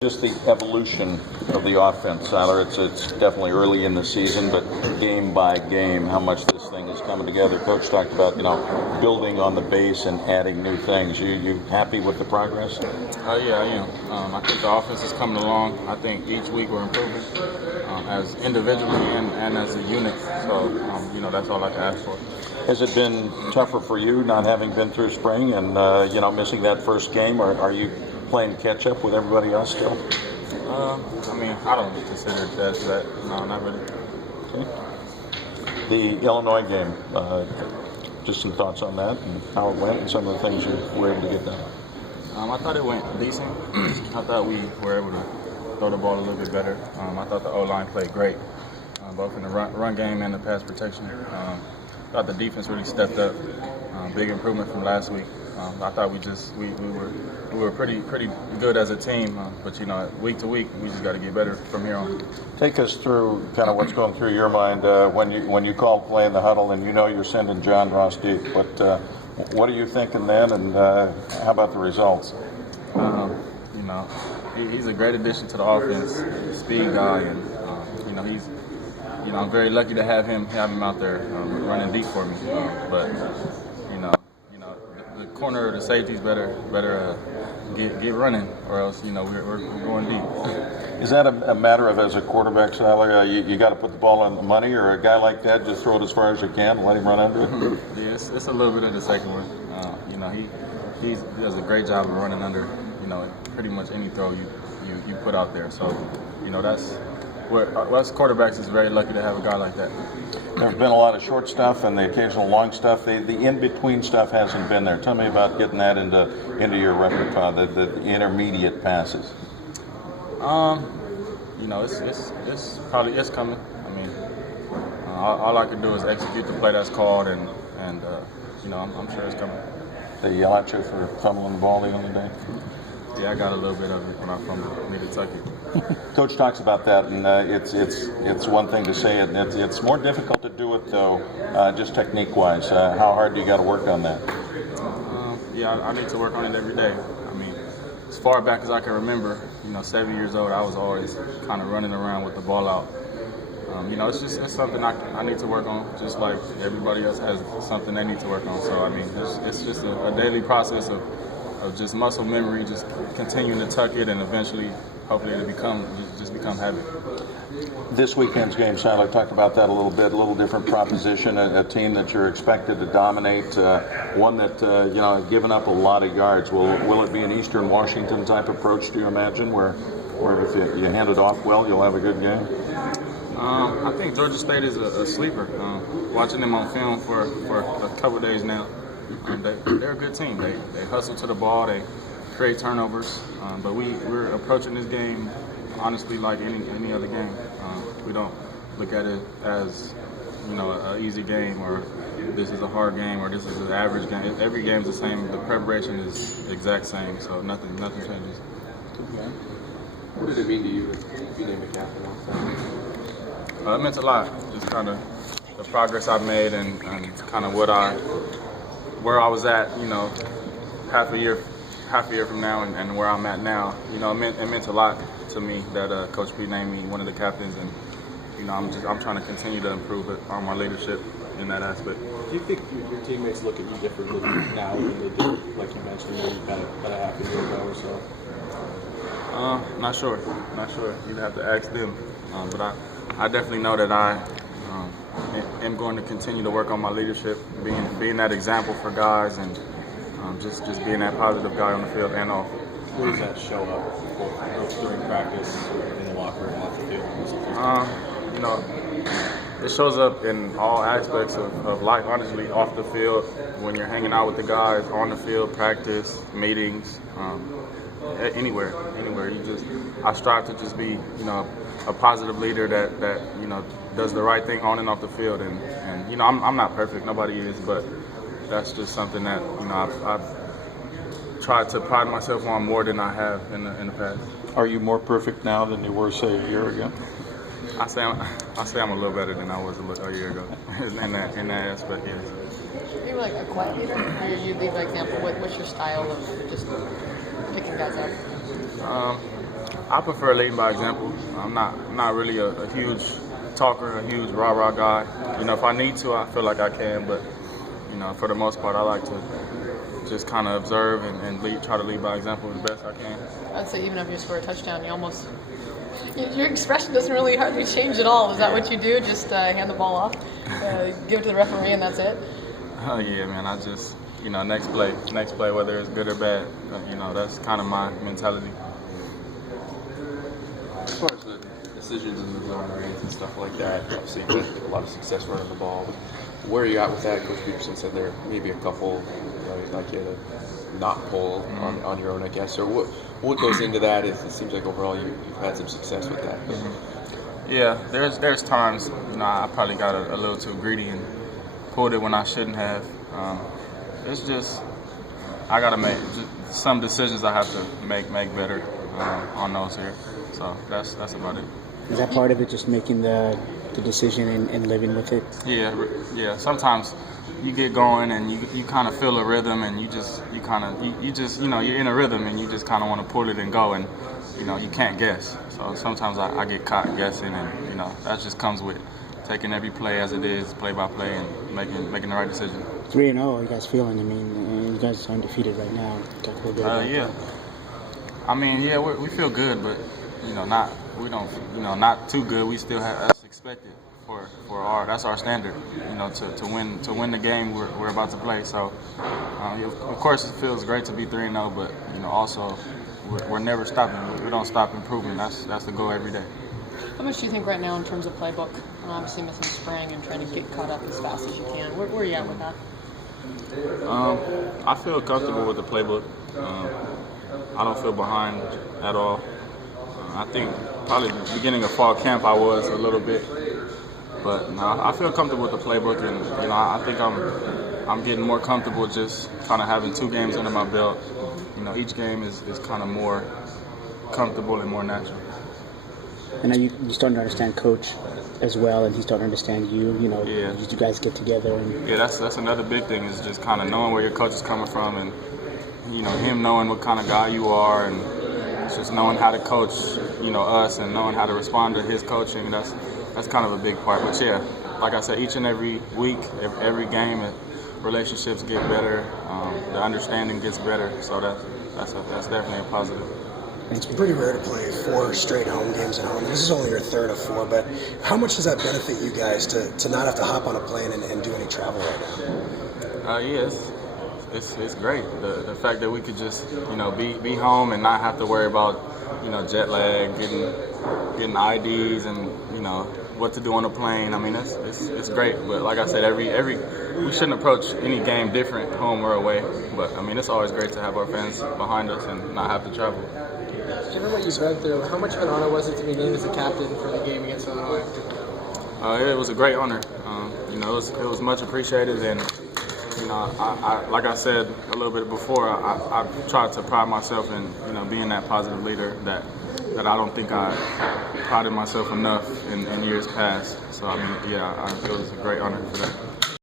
Just the evolution of the offense, Cyler. It's definitely early in the season, but game by game, how much this thing is coming together. Coach talked about, building on the base and adding new things. You happy with the progress? Yeah, I am. I think the offense is coming along. I think each week we're improving as individually and as a unit. So, that's all I can ask for. Has it been tougher for you not having been through spring and, missing that first game, or are you playing catch up with everybody else still? I don't consider that. No, not really. Okay. The Illinois game, just some thoughts on that and how it went and some of the things you were able to get done. I thought it went decent. I thought we were able to throw the ball a little bit better. I thought the O-line played great, both in the run game and the pass protection. I thought the defense really stepped up. Big improvement from last week. I thought we were pretty good as a team, but week to week we just got to get better from here on. Take us through kind of what's going through your mind when you call play in the huddle and you're sending John Ross deep. What are you thinking then, and how about the results? He's a great addition to the offense, speed guy, and he's. I'm very lucky to have him out there running deep for me. But the corner of the safeties better get running, or else we're going deep. Is that a matter of, as a quarterback, Cyler, you got to put the ball on the money, or a guy like that just throw it as far as you can and let him run under it? Yeah, it's a little bit of the second one. He does a great job of running under pretty much any throw you put out there. So that's. Us quarterbacks is very lucky to have a guy like that. There's been a lot of short stuff and the occasional long stuff. The in-between stuff hasn't been there. Tell me about getting that into your repertoire, the intermediate passes. It's coming. All I can do is execute the play that's called, and I'm sure it's coming. They yell at you for fumbling the ball the other day? Yeah, I got a little bit of it when I fumbled. Need to tuck it. Coach talks about that, and it's one thing to say it, and it's more difficult to do it though, just technique-wise. How hard do you got to work on that? I need to work on it every day. As far back as I can remember, 7 years old, I was always kind of running around with the ball out. It's something I need to work on, just like everybody else has something they need to work on. So it's just a daily process of just muscle memory, just continuing to tuck it, and eventually, hopefully, it'll become habit. This weekend's game, Cyler, talked about that a little bit. A little different proposition, a team that you're expected to dominate, one that given up a lot of yards. Will it be an Eastern Washington type approach? Do you imagine, where if you hand it off well, you'll have a good game? I think Georgia State is a sleeper. Watching them on film for a couple of days now. They're a good team. They hustle to the ball. They create turnovers. But we're approaching this game honestly like any other game. We don't look at it as an easy game, or this is a hard game, or this is an average game. Every game's the same. The preparation is the exact same. So nothing changes. What did it mean to you to be named a captain? It meant a lot. Just kind of the progress I've made and kind of where I was at, half a year from now, and where I'm at now. It meant a lot to me that Coach P named me one of the captains, and I'm trying to continue to improve it on my leadership in that aspect. Do you think your teammates look at you differently now than they did, like you mentioned, maybe about a half a year ago or so? Not sure. You'd have to ask them. But I definitely know that I am going to continue to work on my leadership, being that example for guys, and just being that positive guy on the field and off. Where does that show up both during practice, in the locker room, off the field? It shows up in all aspects of life, honestly, off the field, when you're hanging out with the guys, on the field, practice, meetings, anywhere. I strive to just be, a positive leader that does the right thing on and off the field, and I'm not perfect, nobody is, but that's just something that I've tried to pride myself on more than I have in the past. Are you more perfect now than you were, say, a year ago? I say I'm a little better than I was a year ago in that aspect, yes. You're like a quiet leader, or you lead by example. What's your style of just picking guys up? I prefer leading by example. I'm not really a huge talker, a huge rah-rah guy. You know, if I need to, I feel like I can, but you know, for the most part, I like to just kind of observe and try to lead by example as best I can. I'd say even if you score a touchdown, your expression doesn't really hardly change at all. Is that what you do? Just hand the ball off, give it to the referee, and that's it? Oh yeah, man. I just, you know, next play, whether it's good or bad, you know, that's kind of my mentality. As far as the decisions in the zone reads and stuff like that, obviously you've had a lot of success running the ball. Where are you at with that? Coach Peterson said there may be a couple, you know, he'd like you to not pull on your own, I guess. Or what goes into that? It seems like overall you've had some success with that. Yeah, there's times, you know, I probably got a little too greedy and pulled it when I shouldn't have. It's just I got to make some decisions I have to make better on those here. So that's about it. Is that part of it, just making the decision and living with it? Yeah. Sometimes you get going and you kind of feel a rhythm and you just you know, you're in a rhythm and you just kind of want to pull it and go, and you know, you can't guess. So sometimes I get caught guessing, and you know, that just comes with taking every play as it is, play by play, and making the right decision. 3-0, how you guys feeling? I mean, you guys are undefeated right now. Talk a little bit about Yeah. that. I mean, yeah, we feel good, but you know, not too good. We still have that's expected for that's our standard. You know, to win the game we're about to play. So, of course, it feels great to be 3-0, but you know, also we're never stopping. We don't stop improving. That's the goal every day. How much do you think right now in terms of playbook? Obviously missing spring and trying to get caught up as fast as you can. Where are you at with that? I feel comfortable with the playbook. I don't feel behind at all. I think probably the beginning of fall camp I was a little bit, but no, I feel comfortable with the playbook, and you know, I think I'm getting more comfortable just kind of having 2 games under my belt. You know, each game is kind of more comfortable and more natural. And now you're starting to understand Coach as well, and he's starting to understand you. You know, Yeah. you guys get together. And Yeah, that's another big thing, is just kind of knowing where your coach is coming from, and you know, him knowing what kind of guy you are, and just knowing how to coach, you know, us, and knowing how to respond to his coaching. That's kind of a big part. But yeah, like I said, each and every week, every game, relationships get better, the understanding gets better. So that's definitely a positive. It's pretty rare to play 4 straight home games at home. This is only your 3rd of 4, but how much does that benefit you guys to not have to hop on a plane and do any travel right now? Yeah, it's great. The fact that we could just, you know, be home and not have to worry about, you know, jet lag, getting IDs, and you know what to do on a plane. I mean, it's great. But like I said, we shouldn't approach any game different, home or away. But I mean, it's always great to have our fans behind us and not have to travel. Given what you've read through, how much of an honor was it to be named as the captain for the game against Illinois? It was a great honor. You know, it was much appreciated, and you know, I like I said a little bit before, I tried to pride myself in, you know, being that positive leader that I don't think I prided myself enough in years past. So I mean, yeah, it was a great honor for that.